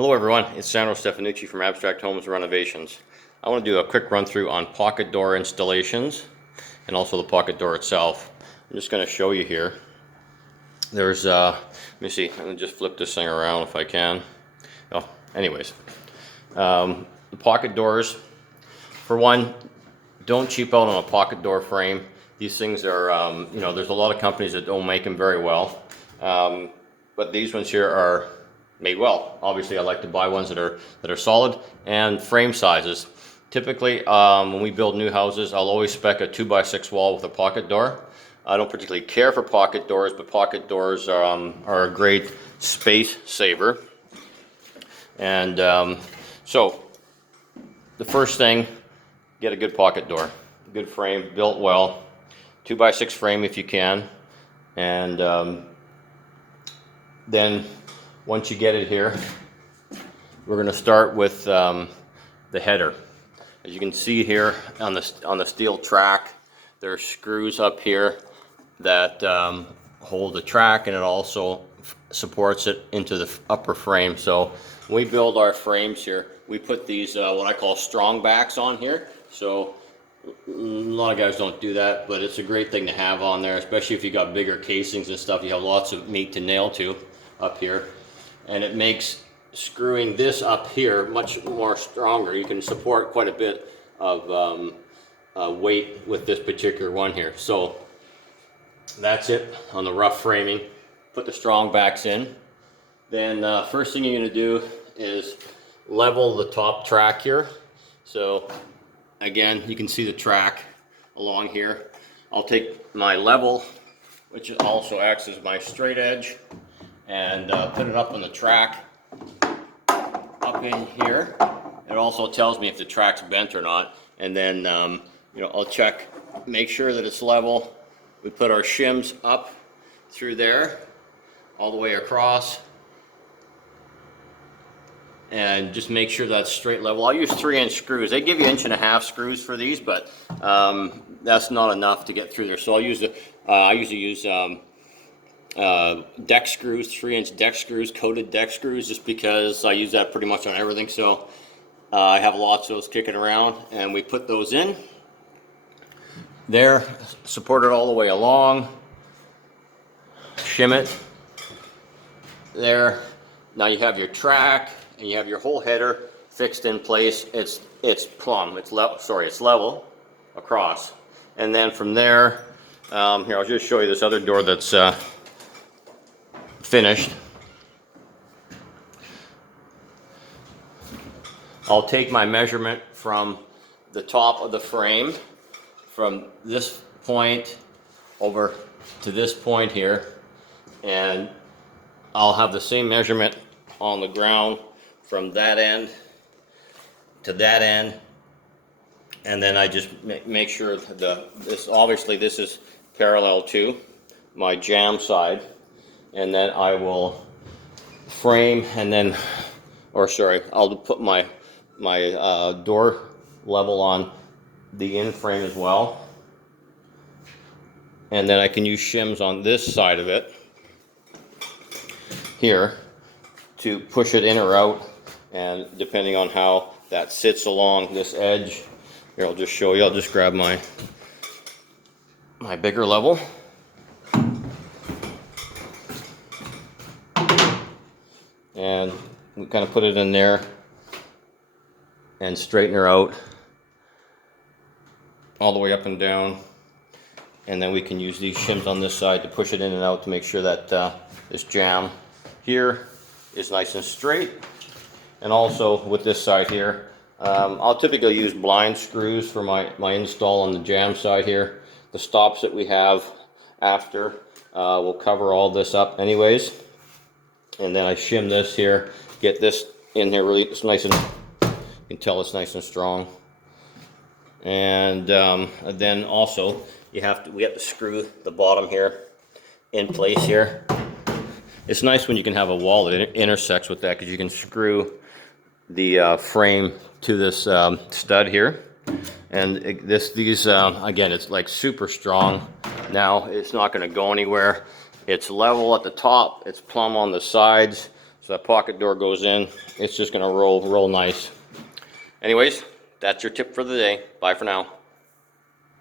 Hello everyone, it's Sandro from Abstract Homes and Renovations. I want to do a quick run through on pocket door installations and also the pocket door itself. I'm just going to show you here. There's, let me see, I'm going to just flip this thing around if I can. Oh, anyways. The pocket doors, for one, don't cheap out on a pocket door frame. These things are, there's a lot of companies that don't make them very well. But these ones here are made well. Obviously, I like to buy ones that are solid and frame sizes. Typically, when we build new houses, I'll always spec a 2x6 wall with a pocket door. I don't particularly care for pocket doors, but pocket doors are a great space saver. And so, the first thing, get a good pocket door. Good frame, built well. 2x6 frame if you can. And then once you get it here, we're going to start with the header. As you can see here on the steel track, there are screws up here that hold the track, and it also supports it into the upper frame. So when we build our frames here, we put these what I call strong backs on here. So a lot of guys don't do that, but it's a great thing to have on there, especially if you got bigger casings and stuff. You have lots of meat to nail to up here, and it makes screwing this up here much more stronger. You can support quite a bit of weight with this particular one here. So that's it on the rough framing. Put the strong backs in. Then first thing you're going to do is level the top track here. So again, you can see the track along here. I'll take my level, which also acts as my straight edge, and put it up on the track, up in here. It also tells me if the track's bent or not. And then, I'll check, make sure that it's level. We put our shims up through there, all the way across. And just make sure that's straight level. I'll use 3-inch screws. They give you 1.5-inch screws for these, but that's not enough to get through there. So I usually use deck screws, 3-inch deck screws, coated deck screws, just because I use that pretty much on everything. So I have lots of those kicking around, and we put those in there, support it all the way along, shim it there. Now you have your track and you have your whole header fixed in place. It's plumb, it's level across. And then from there, here, I'll just show you this other door that's finished. I'll take my measurement from the top of the frame, from this point over to this point here, and I'll have the same measurement on the ground from that end to that end, and then I just make sure this obviously this is parallel to my jamb side, and then I will frame, and then, I'll put my door level on the in frame as well, and then I can use shims on this side of it here to push it in or out, and depending on how that sits along this edge. Here, I'll just show you. I'll just grab my bigger level. And we kind of put it in there and straighten her out all the way up and down. And then we can use these shims on this side to push it in and out to make sure that this jamb here is nice and straight. And also with this side here, I'll typically use blind screws for my install on the jamb side here. The stops that we have after will cover all this up anyways. And then I shim this here, get this in here really, it's nice, and you can tell it's nice and strong. And then also we have to screw the bottom here in place here. It's nice when you can have a wall that intersects with that, because you can screw the frame to this stud here, and these again, it's like super strong. Now it's not going to go anywhere. It's level at the top, it's plumb on the sides, so the pocket door goes in, it's just going to roll nice. Anyways, that's your tip for the day. Bye for now.